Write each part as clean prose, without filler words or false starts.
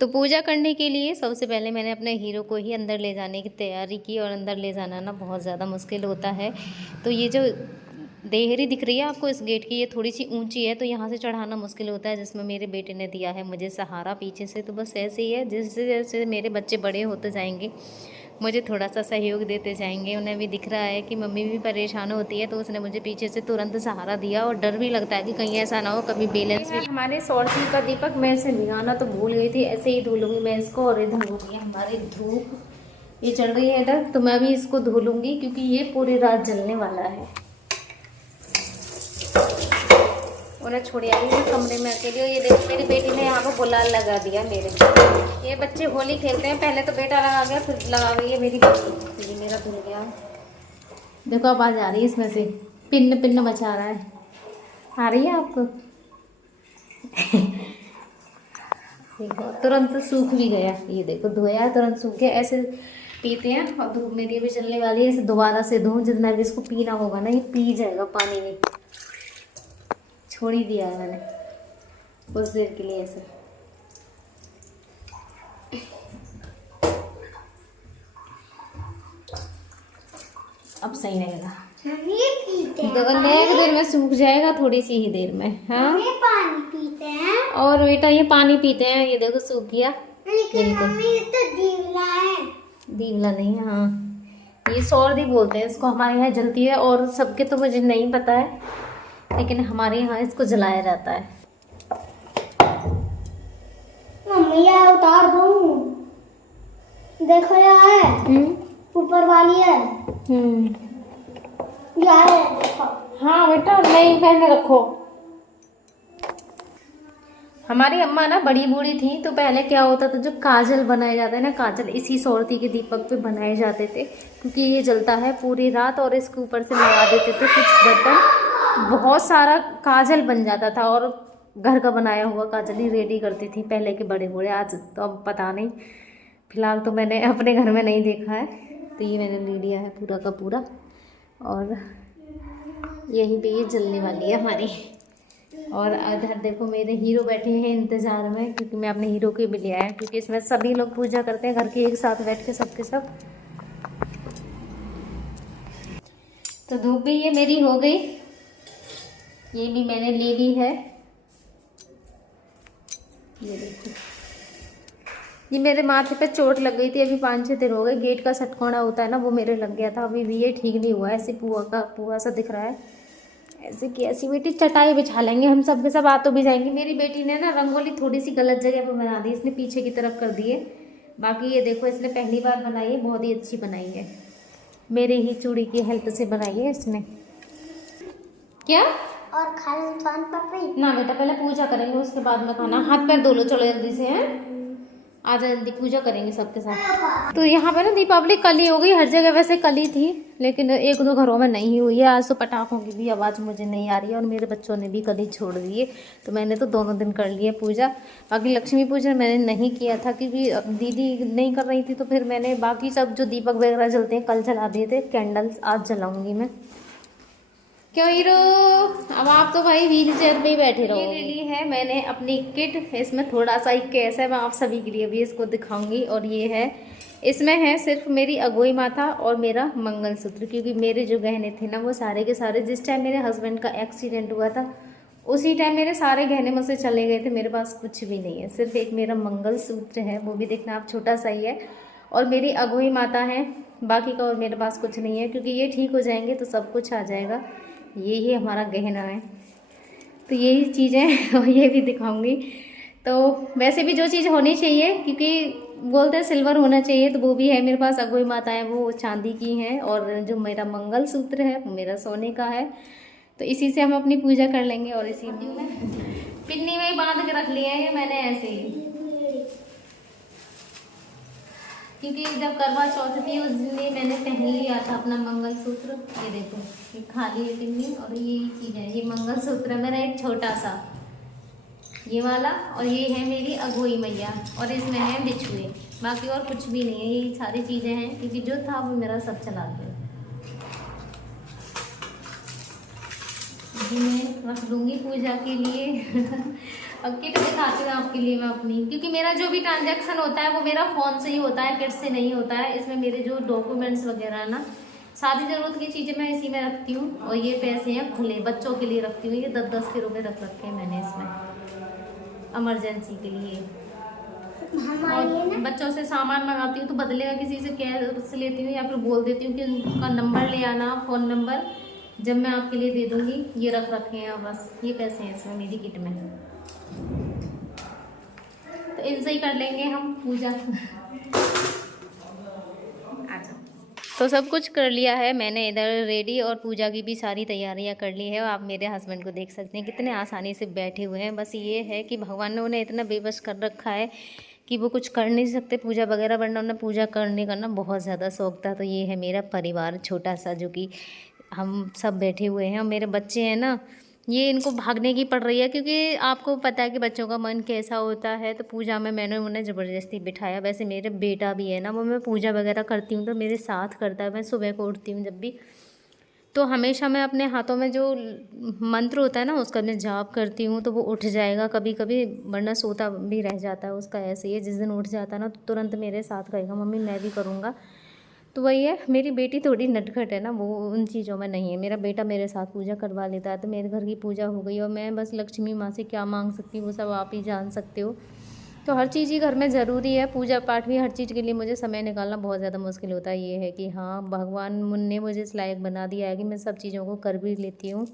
तो पूजा करने के लिए सबसे पहले मैंने अपने हीरो को ही अंदर ले जाने की तैयारी की, और अंदर ले जाना ना बहुत ज़्यादा मुश्किल होता है। तो ये जो देहरी दिख रही है आपको इस गेट की, ये थोड़ी सी ऊंची है, तो यहाँ से चढ़ाना मुश्किल होता है, जिसमें मेरे बेटे ने दिया है मुझे सहारा पीछे से। तो बस ऐसे ही है, जैसे जैसे मेरे बच्चे बड़े होते जाएंगे मुझे थोड़ा सा सहयोग देते जाएंगे। उन्हें भी दिख रहा है कि मम्मी भी परेशान होती है, तो उसने मुझे पीछे से तुरंत सहारा दिया, और डर भी लगता है कि कहीं ऐसा ना हो कभी बैलेंस भी। हमारे सौरसी का दीपक मैं इसे भिगाना तो भूल गई थी, ऐसे ही धो लूँगी मैं इसको। और इधर हो गई हमारी धूप, ये चढ़ रही है इधर, तो मैं भी इसको धो लूँगी क्योंकि ये पूरी रात जलने वाला है। उन्हें छोड़ आई मैं कमरे में अकेले। ये देखो मेरी बेटी ने यहाँ पर गुलाल लगा दिया मेरे। ये बच्चे होली खेलते हैं, पहले तो बेटा लगा गया फिर लगा गई है मेरी बेटी। ये मेरा धुल गया, देखो आवाज़ आ रही है इसमें से, पिन्न पिन्न मचा रहा है। आ रही है आपको? देखो तुरंत सूख भी गया, ये देखो धोया तुरंत सूख गया। ऐसे पीते हैं, और धूप मेरी भी चलने वाली है, इसे दोबारा से धो, जितना भी इसको पीना होगा ना ये पी जाएगा पानी में। छोड़ ही दिया है मैंने कुछ देर के लिए ऐसे। अब सही रहेगा, देर में सूख जाएगा, थोड़ी सी ही देर में। हाँ पानी पीते हैं। और बेटा ये पानी पीते हैं, ये देखो सूख गया। लेकिन मम्मी ये तो दीवला है। दीवला नहीं, हाँ ये सौरदी बोलते हैं इसको, हमारे यहाँ जलती है। और सबके तो मुझे नहीं पता है, लेकिन हमारे यहाँ इसको जलाया जाता है। मम्मी यार उतार दूँ, देखो यार ऊपर वाली है। यार देखो। हाँ बेटा नहीं पहने रखो। हमारी अम्मा ना बड़ी बूढ़ी थी, तो पहले क्या होता था, जो काजल बनाए जाते हैं ना, काजल इसी सौरती के दीपक पे बनाए जाते थे, क्योंकि ये जलता है पूरी रात। और इसके ऊपर से लगा देते थे कुछ बर्तन, बहुत सारा काजल बन जाता था। और घर का बनाया हुआ काजल ही रेडी करती थी पहले के बड़े बूढ़े। आज तो अब पता नहीं, फिलहाल तो मैंने अपने घर में नहीं देखा है। तो ये मैंने ले लिया है पूरा का पूरा, और यहीं पे ये जलने वाली है हमारी। और इधर देखो मेरे हीरो बैठे हैं इंतज़ार में, क्योंकि मैं अपने हीरो के भी ले आया, क्योंकि इसमें सभी लोग पूजा करते हैं घर के एक साथ बैठ के सबके सब। तो धूप भी ये मेरी हो गई, ये भी मैंने ले ली है। ये देखो, ये मेरे माथे पे चोट लग गई थी, अभी 5-6 दिन हो गए। गेट का सटकोना होता है ना, वो मेरे लग गया था, अभी भी ये ठीक नहीं हुआ है। ऐसे पुआ सा दिख रहा है। ऐसे कि ऐसी बेटी चटाई बिछा लेंगे हम सब के सब, आ तो भी जाएंगे। मेरी बेटी ने ना रंगोली थोड़ी सी गलत जगह पर बना दी, इसने पीछे की तरफ कर दी है। बाकी ये देखो इसने पहली बार बनाई है, बहुत ही अच्छी बनाई है, मेरे ही चूड़ी की हेल्प से बनाई है इसने। क्या और खान पापी ना बेटा, पहले पूजा करेंगे उसके बाद में खाना। हाथ पैर धो लो, चलो जल्दी से। हैं आज जल्दी पूजा करेंगे सबके साथ। तो यहाँ पे ना दीपावली कल ही हो गई, हर जगह वैसे कल ही थी, लेकिन 1-2 घरों में नहीं हुई है। आज तो पटाखों की भी आवाज़ मुझे नहीं आ रही है, और मेरे बच्चों ने भी कल ही छोड़ दिए। तो मैंने तो दोनों दिन कर लिए पूजा। बाकी लक्ष्मी पूजन मैंने नहीं किया था, क्योंकि दीदी नहीं कर रही थी, तो फिर मैंने बाकी सब जो दीपक वगैरह जलते हैं कल जला दिए थे। कैंडल्स आज जलाऊंगी मैं। क्यों हीरो, अब आप तो भाई व्हील चेयर पे ही बैठे रहो। ये ले ली है मैंने अपनी किट, इसमें थोड़ा सा एक केस है, मैं आप सभी के लिए भी इसको दिखाऊंगी। और ये है, इसमें है सिर्फ मेरी अगोई माता और मेरा मंगलसूत्र, क्योंकि मेरे जो गहने थे ना वो सारे के सारे, जिस टाइम मेरे हस्बैंड का एक्सीडेंट हुआ था उसी टाइम मेरे सारे गहने मुझसे चले गए थे। मेरे पास कुछ भी नहीं है, सिर्फ एक मेरा मंगलसूत्र है, वो भी देखना आप छोटा सा ही है। और मेरी अगोई माता है, बाकी का और मेरे पास कुछ नहीं है, क्योंकि ये ठीक हो जाएंगे तो सब कुछ आ जाएगा। यही हमारा गहना है, तो यही चीज़ें और ये भी दिखाऊंगी। तो वैसे भी जो चीज़ होनी चाहिए, क्योंकि बोलते हैं सिल्वर होना चाहिए, तो वो भी है मेरे पास। अगोई माता है वो चांदी की हैं, और जो मेरा मंगलसूत्र है वो मेरा सोने का है। तो इसी से हम अपनी पूजा कर लेंगे। और इसी में पिन्नी में ही बांध के रख लिए हैं मैंने ऐसे ही, क्योंकि जब करवा चौथ थी उस दिन मैंने पहन लिया था अपना मंगलसूत्र। ये देखो ये खाली है पिन्नी, और ये चीज़ है, ये मंगलसूत्र है मेरा एक छोटा सा, ये वाला। और ये है मेरी अगोई मैया, और इसमें है बिछुए, बाकी और कुछ भी नहीं है। ये सारी चीज़ें हैं, क्योंकि जो था वो मेरा सब चला गया। मैं रख दूँगी पूजा के लिए। अब किट दिखाती हूँ आपके लिए मैं अपनी, क्योंकि मेरा जो भी ट्रांजैक्शन होता है वो मेरा फ़ोन से ही होता है, किट से नहीं होता है। इसमें मेरे जो डॉक्यूमेंट्स वगैरह है ना, सारी ज़रूरत की चीज़ें मैं इसी में रखती हूँ। और ये पैसे हैं खुले, बच्चों के लिए रखती हूँ। ये 10-10 के रुपये रख रखे हैं मैंने इसमें इमरजेंसी के लिए। और बच्चों से सामान मंगाती हूँ तो बदले का किसी से कैश लेती हूँ या फिर बोल देती हूँ कि उनका नंबर ले आना, फ़ोन नंबर, जब मैं आपके लिए दे दूँगी। ये रख रखे हैं बस, ये पैसे हैं इसमें मेरी किट में। तो इनसे ही कर लेंगे हम पूजा। तो सब कुछ कर लिया है मैंने इधर रेडी, और पूजा की भी सारी तैयारियां कर ली है। और आप मेरे हस्बैंड को देख सकते हैं कितने आसानी से बैठे हुए हैं। बस ये है कि भगवान ने उन्हें इतना बेबस कर रखा है कि वो कुछ कर नहीं सकते पूजा वगैरह, वरना उन्हें पूजा करने का ना बहुत ज़्यादा शौक था। तो ये है मेरा परिवार छोटा सा, जो कि हम सब बैठे हुए हैं। और मेरे बच्चे हैं ना, ये इनको भागने की पड़ रही है, क्योंकि आपको पता है कि बच्चों का मन कैसा होता है। तो पूजा में मैंने उन्हें ज़बरदस्ती बिठाया। वैसे मेरे बेटा भी है ना, वो मैं पूजा वगैरह करती हूँ तो मेरे साथ करता है। मैं सुबह को उठती हूँ जब भी, तो हमेशा मैं अपने हाथों में जो मंत्र होता है ना उसका मैं जाप करती हूँ, तो वो उठ जाएगा कभी कभी, वरना सोता भी रह जाता है। उसका ऐसे ही है, जिस दिन उठ जाता है ना तो तुरंत मेरे साथ कहेगा मम्मी मैं भी करूँगा। तो वही है, मेरी बेटी थोड़ी नटखट है ना, वो उन चीज़ों में नहीं है। मेरा बेटा मेरे साथ पूजा करवा लेता है। तो मेरे घर की पूजा हो गई, और मैं बस लक्ष्मी माँ से क्या मांग सकती हूँ वो सब आप ही जान सकते हो। तो हर चीज़ ही घर में ज़रूरी है, पूजा पाठ भी, हर चीज़ के लिए मुझे समय निकालना बहुत ज़्यादा मुश्किल होता है। ये है कि हाँ, भगवान ने मुझे इस लायक बना दिया है कि मैं सब चीज़ों को कर भी लेती हूँ।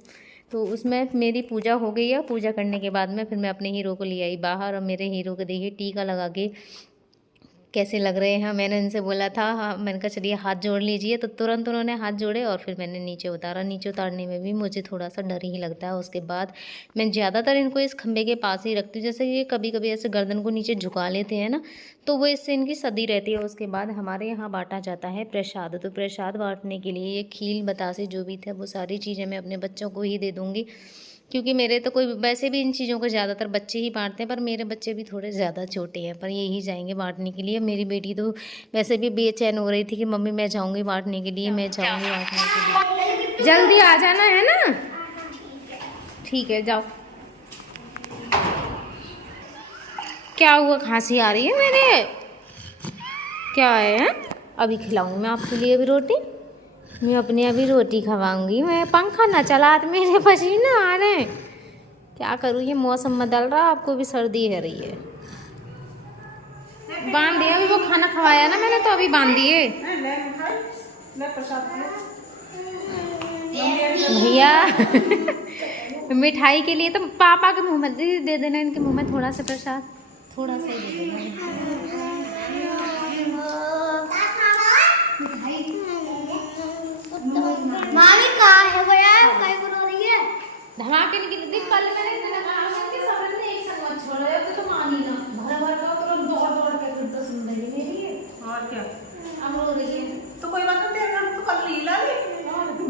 तो उसमें मेरी पूजा हो गई है। पूजा करने के बाद में फिर मैं अपने हीरो को ले आई बाहर, और मेरे हीरो को देखिए टीका लगा के कैसे लग रहे हैं। मैंने इनसे बोला था, हाँ मैंने कहा चलिए हाथ जोड़ लीजिए, तो तुरंत उन्होंने हाथ जोड़े और फिर मैंने नीचे उतारा। नीचे उतारने में भी मुझे थोड़ा सा डर ही लगता है। उसके बाद मैं ज़्यादातर इनको इस खंभे के पास ही रखती हूँ। जैसे ये कभी कभी ऐसे गर्दन को नीचे झुका लेते हैं ना, तो वो इससे इनकी सदी रहती है। उसके बाद हमारे यहाँ बांटा जाता है प्रसाद। तो प्रसाद बांटने के लिए ये खील बतासे जो भी थे वो सारी चीज़ें मैं अपने बच्चों को ही दे दूँगी, क्योंकि मेरे तो कोई वैसे भी इन चीज़ों को ज़्यादातर बच्चे ही बांटते हैं, पर मेरे बच्चे भी थोड़े ज़्यादा छोटे हैं, पर यही जाएंगे बांटने के लिए। मेरी बेटी तो वैसे भी बेचैन हो रही थी कि मम्मी मैं जाऊंगी बांटने के लिए, मैं जाऊंगी बांटने के लिए। जल्दी आ जाना है ना, ठीक है जाओ। क्या हुआ, खांसी आ रही है मेरे, क्या है? अभी खिलाऊंगी मैं आपके लिए भी रोटी, मैं अपने अभी रोटी खवाऊंगी। मैं पंखा ना चला तो मेरे पसीने आ रहे हैं, क्या करूँ, ये मौसम बदल रहा, आपको भी सर्दी है रही है। बांध दिया अभी, वो खाना खवाया ना मैंने तो अभी बांध दिए। भैया मिठाई के लिए तो पापा के मुँह में दे देना, इनके मुँह में थोड़ा सा प्रसाद, थोड़ा सा ही दे देना। मामी कहाँ है भैया, कहीं पर हो रही है धमाके निकल कल मैंने एक संग छोड़ा है तो मानी ना भर भर का तो दौड़ दौड़ के फिर तो सुन रही मेरी, और क्या अब रो रही है। तो कोई बात नहीं, तेरा तो कल लीला ली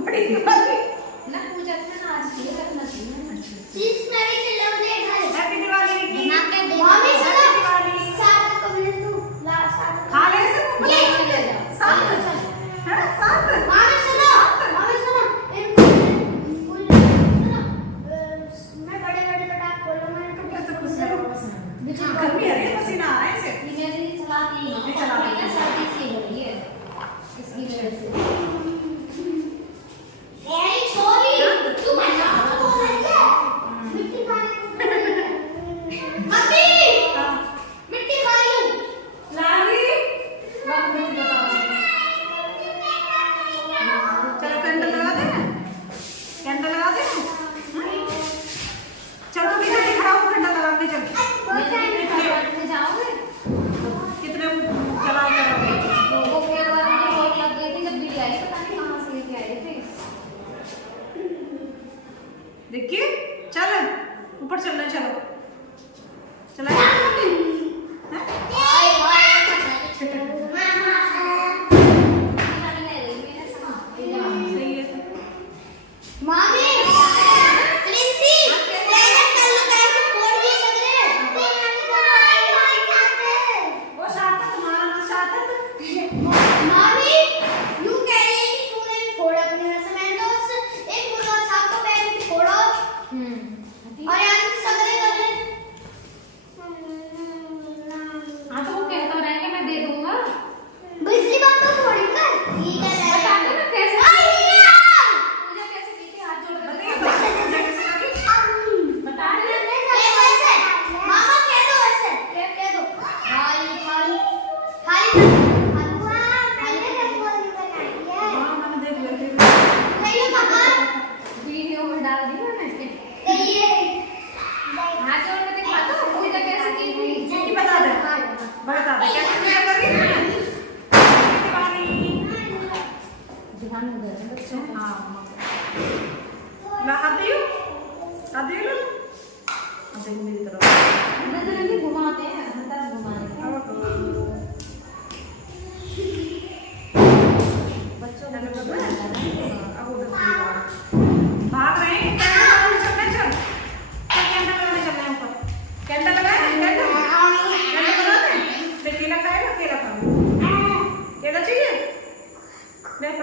बड़ी वाली ना पूजा करना आज की रखना चाहिए। चीज नहीं चले उन्हें घर हैप्पी दिवाली की ना के दे मामी चलो साथ को मिल तू ला साथ खा ले सब ये ले जा साथ चल है साथ मामी सुनो इनको सुनो मैं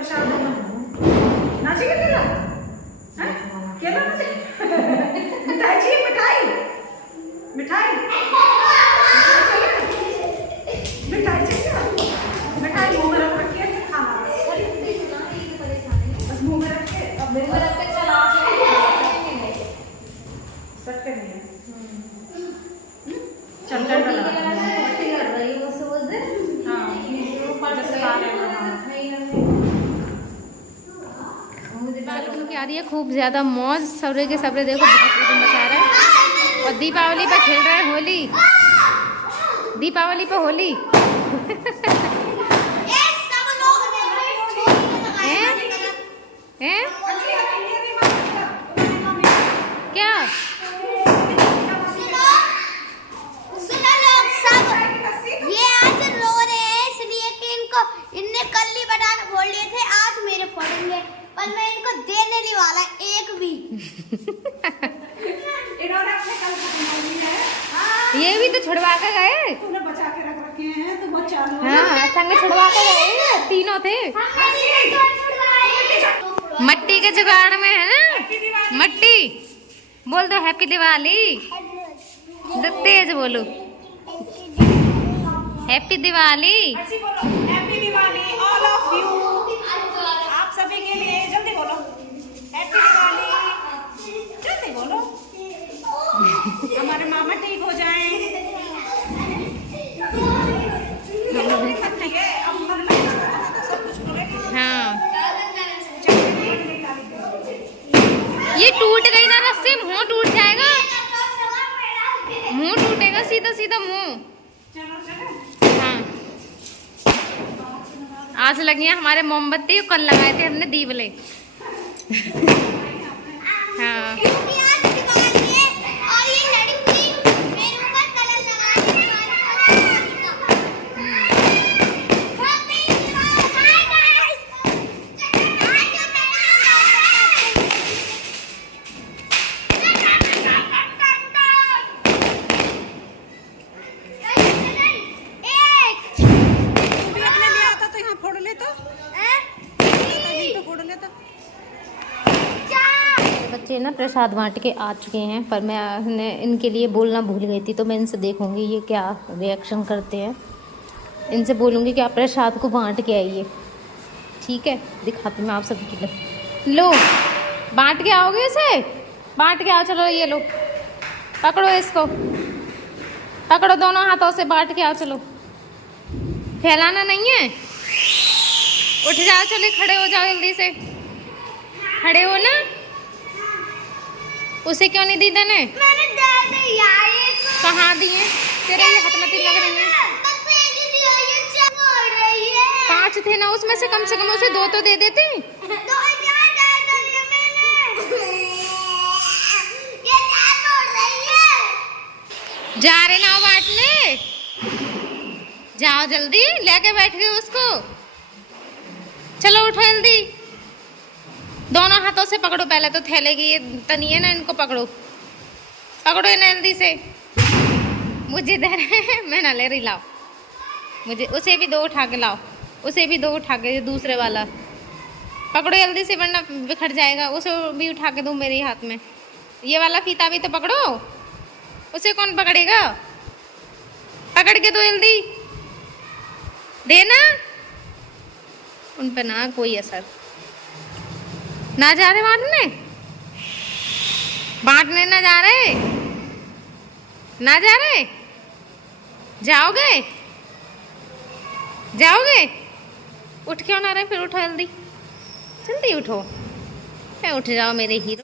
प्रसाद नाची के तेरा हैं केला नाची मिठाई चाहिए मिठाई मिठाई मिठाई चाहिए मिठाई मुंह में रख के ऐसे खाना बस मुंह में रख के अब मेरे को रख के चला सकते नहीं है चमचम का लगा की आ रही है खूब ज्यादा मौज। सबरे के सबरे देखो बहुत मचा रहा है और दीपावली पे खेल रहे हैं होली। दीपावली पे होली हैं क्या इनने कल्ली बनाना बोल लिए थे, आज मेरे फोड़ेंगे पर मैं इनको देने नहीं वाला एक भी। इन्होंने अपने कल बना लिया है। ये भी तो छुड़वा के गए। तूने बचा के रख रखे हैं तो बचा लो। हाँ संग छुड़वा के गए तीनों थे। मट्टी के जुगाड़ में है ना मट्टी। बोल दो हैप्पी दिवाली। तेज बोलो हैप्पी दिवाली। ऐसी बोलो happy Diwali all of you. आप सभी के लिए जल्दी बोलो हैप्पी दिवाली। जल्दी बोलो हमारे मामा ठीक हो जाएं। ठीक है अब मन में सब कुछ बोलेंगे। हाँ ये टूट गई ना रस्सी, मुंह टूट जाएगा। मुंह टूटेगा सीधा सीधा मुंह। चलो चलो हाँ आज लगी है हमारे मोमबत्ती, कल लगाए थे हमने दीवले। हाँ बच्चे ना प्रसाद बांट के आ चुके हैं, पर मैं इनके लिए बोलना भूल गई थी, तो मैं इनसे देखूंगी ये क्या रिएक्शन करते हैं। इनसे बोलूँगी कि आप प्रसाद को बांट के आइए, ठीक है। दिखाती मैं आप सबके लिए। लो बांट के आओगे इसे, बांट के आओ। चलो ये लो पकड़ो, इसको पकड़ो दोनों हाथों से, बांट के आओ। चलो फैलाना नहीं है। उठ जाओ, चले खड़े हो जाओ, जल्दी से खड़े हो ना। उसे क्यों नहीं दी देने? मैंने दे दी यार, ये कहाँ दिए तेरे? ये हतमती लग रही है। 5 थे ना उसमें से, कम उसे 2 तो दे देते। जा रहे ना बांटने, जाओ जल्दी लेके बैठ गए उसको। चलो उठो जल्दी, दोनों हाथों से पकड़ो। पहले तो थैले की ये तनी है ना, इनको पकड़ो, पकड़ो इन्हें जल्दी से। मुझे दे रहे हैं, मैं ना ले रही। लाओ मुझे, उसे भी 2 उठा के लाओ, उसे भी 2 उठा के, दूसरे वाला पकड़ो जल्दी से, वरना बिखर जाएगा। उसे भी उठा के दो मेरे हाथ में। ये वाला फीता भी तो पकड़ो, उसे कौन पकड़ेगा? पकड़ के दो जल्दी, देना। उन पे ना कोई असर ना जा रहे बांटने ना जा रहे, ना जा रहे। जाओगे जाओगे? उठ क्यों ना रहे फिर? उठो जल्दी, जल्दी उठो, उठ जाओ मेरे हीरो।